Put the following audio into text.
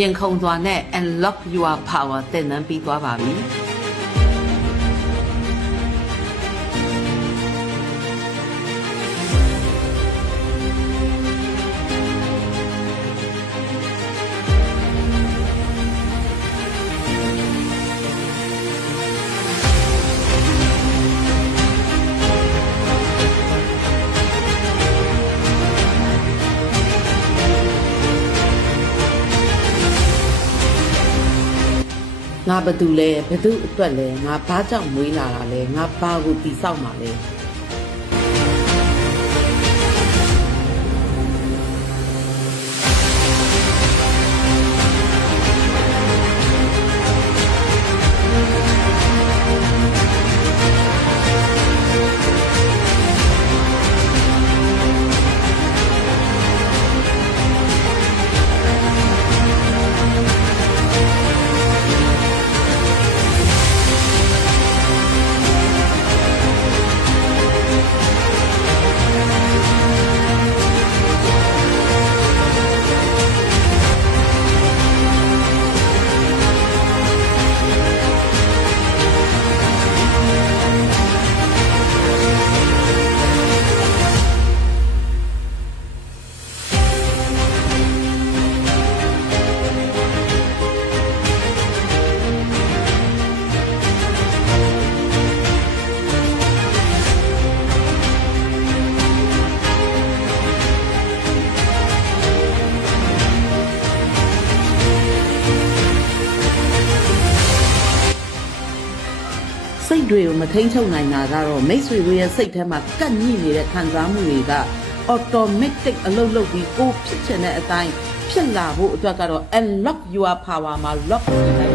ရင်ခုန်စွာနဲ့ unlock your power သင်တန်းပြီးသွားပါပြီငါဘာတူလဲဘသူအတွက်လဲငါဘာကြောင့်မွေးလာတာလဲငါဘာကိုတည်ဆောက်မှာလဲစိတ်တွေကိုမထိန်ချုပ်နိုင်တာကတော့မိတ်ဆွေတွေရဲ့စိတ်ထဲမှာကပ်ညှိနေတဲ့ခံစားမှုတွေက automatic အလုပ်လုပ်ပြီးကိုဖြစ်ချင်တဲ့အတိုင်းဖြစ်လာဖို့အတွက်ကတော့ unlock your power မှာ lock လုပ်